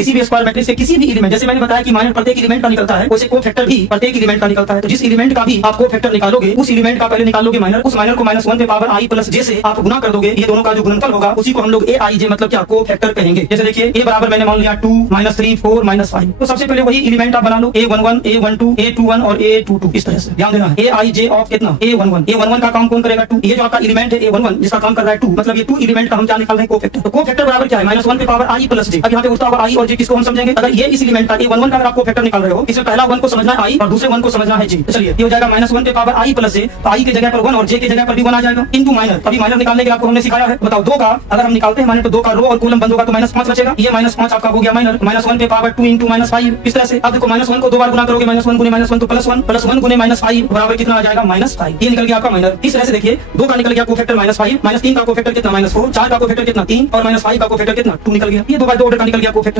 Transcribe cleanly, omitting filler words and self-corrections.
किसी भी square matrix के किसी भी एलिमेंट, जैसे मैंने बताया कि माइनर प्रत्येक एलिमेंट का निकलता है, वैसे कोफैक्टर भी प्रत्येक एलिमेंट का निकलता है। तो जिस एलिमेंट का भी आप कोफैक्टर निकालोगे उस एलिमेंट का पहले निकालोगे माइनर, उस माइनर को -1 पे पावर i प्लस j से आप गुना कर दोगे। ये दोनों का जो गुणनफल होगा उसी को हम लोग aij मतलब क्या कोफैक्टर कहेंगे। जैसे देखिए a बराबर मैंने मान लिया 2 -3 4 -5। तो सबसे पहले वही एलिमेंट आप बना लो a11 a12 a21 और a22। इस तरह से ध्यान देना है aij ऑफ कितना a11 का काम कौन करेगा 2। ये जो आपका एलिमेंट है a11 जिसका काम कर रहा है 2, मतलब ये 2 एलिमेंट का हम क्या निकाल रहे हैं कोफैक्टर। तो कोफैक्टर बराबर क्या है -1 पे पावर i प्लस j। अब यहाँ पे उठता होगा i और j, किसको हम समझेंगे। अगर ये इस एलिमेंट का a11 का अगर आप कोफैक्टर निकाल रहे हो, इसमें पहला 1 को समझना है i और दूसरे 1 को समझना है j। तो चलिए ये हो जाएगा -1 पे पावर i प्लस j। तो i की जगह पर 1 और j की जगह पर भी 1 आ जाएगा इनटू माइनर। अभी माइनर निकालने के लिए आपको हमने सिखाया है। बताओ 2 का अगर हम निकालते हैं माइनर तो 2 का रो और कॉलम बंद होगा तो -5 बचेगा। ये -5 आपका हो गया माइनर। -1 पे पावर 2 इंटू -5। इस तरह से अब देखो -1 को 2 बार गुना करोगे, -1 गुने -1 तो +1 +1 गुने -5 बराबर कितना आ जाएगा -5। ये निकल गया आपका माइनर। इस तरह से देखिए 2 का निकल गया कोफैक्टर -5, -3 का कोफैक्टर कितना -4, 4 का कोफैक्टर कितना 3 और -5 का कोफैक्टर कितना 2 निकल गया। ये 2 बाय 2 ऑर्डर का निकल गया कोफैक्टर।